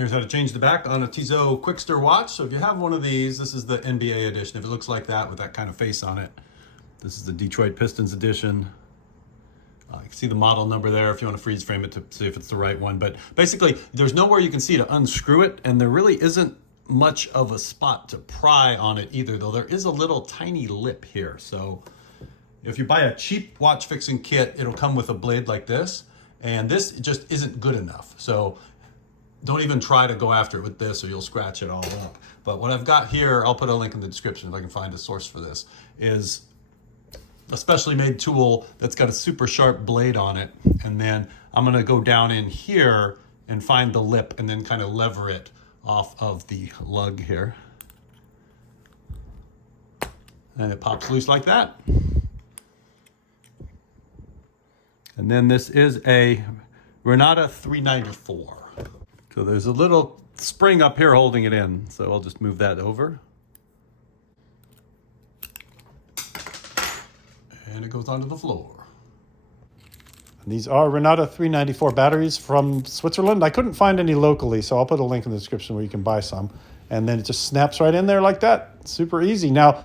Here's how to change the back on a Tissot Quickster watch. So if you have one of these, this is the NBA edition. If it looks like that with that kind of face on it, this is the Detroit Pistons edition. You can see the model number there if you want to freeze frame it to see if it's the right one. But basically, there's nowhere you can see to unscrew it, and there really isn't much of a spot to pry on it either, though there is a little tiny lip here. So if you buy a cheap watch fixing kit, it'll come with a blade like this, and this just isn't good enough. So don't even try to go after it with this or you'll scratch it all up. But what I've got here, I'll put a link in the description if I can find a source for this, is a specially made tool that's got a super sharp blade on it. And then I'm gonna go down in here and find the lip and then kind of lever it off of the lug here. And it pops loose like that. And then this is a Renata 394. So there's a little spring up here holding it in. So I'll just move that over. And it goes onto the floor. And these are Renata 394 batteries from Switzerland. I couldn't find any locally, so I'll put a link in the description where you can buy some. And then it just snaps right in there like that. Super easy. Now,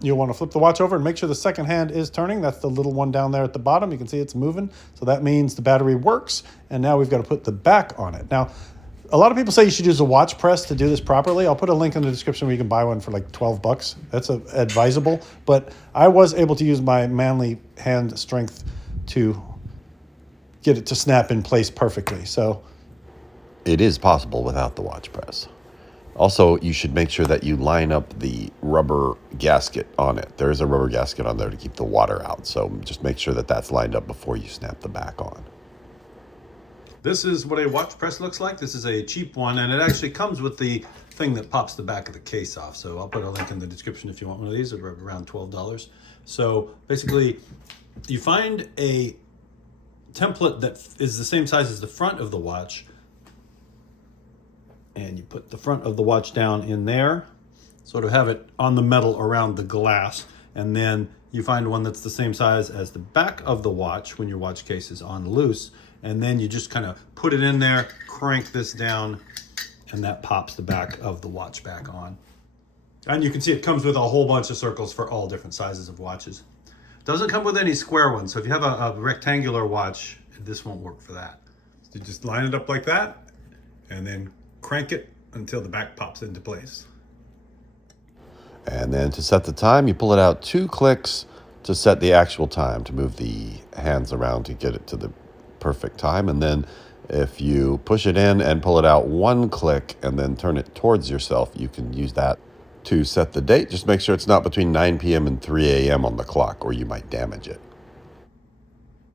you'll want to flip the watch over and make sure the second hand is turning. That's the little one down there at the bottom. You can see it's moving. So that means the battery works. And now we've got to put the back on it. Now, a lot of people say you should use a watch press to do this properly. I'll put a link in the description where you can buy one for like 12 bucks. That's advisable. But I was able to use my manly hand strength to get it to snap in place perfectly. So it is possible without the watch press. Also, you should make sure that you line up the rubber gasket on it. There is a rubber gasket on there to keep the water out. So just make sure that that's lined up before you snap the back on. This is what a watch press looks like. This is a cheap one, and it actually comes with the thing that pops the back of the case off. So I'll put a link in the description if you want one of these. They're around $12. So basically, you find a template that is the same size as the front of the watch, and you put the front of the watch down in there, sort of have it on the metal around the glass, and then you find one that's the same size as the back of the watch when your watch case is on loose, and then you just kind of put it in there, crank this down, and that pops the back of the watch back on. And you can see it comes with a whole bunch of circles for all different sizes of watches. Doesn't come with any square ones, so if you have a rectangular watch, this won't work for that. So you just line it up like that, and then crank it until the back pops into place. And then to set the time, you pull it out 2 clicks to set the actual time, to move the hands around to get it to the perfect time. And then if you push it in and pull it out 1 click and then turn it towards yourself, you can use that to set the date. Just make sure it's not between 9 p.m. and 3 a.m. on the clock, or you might damage it.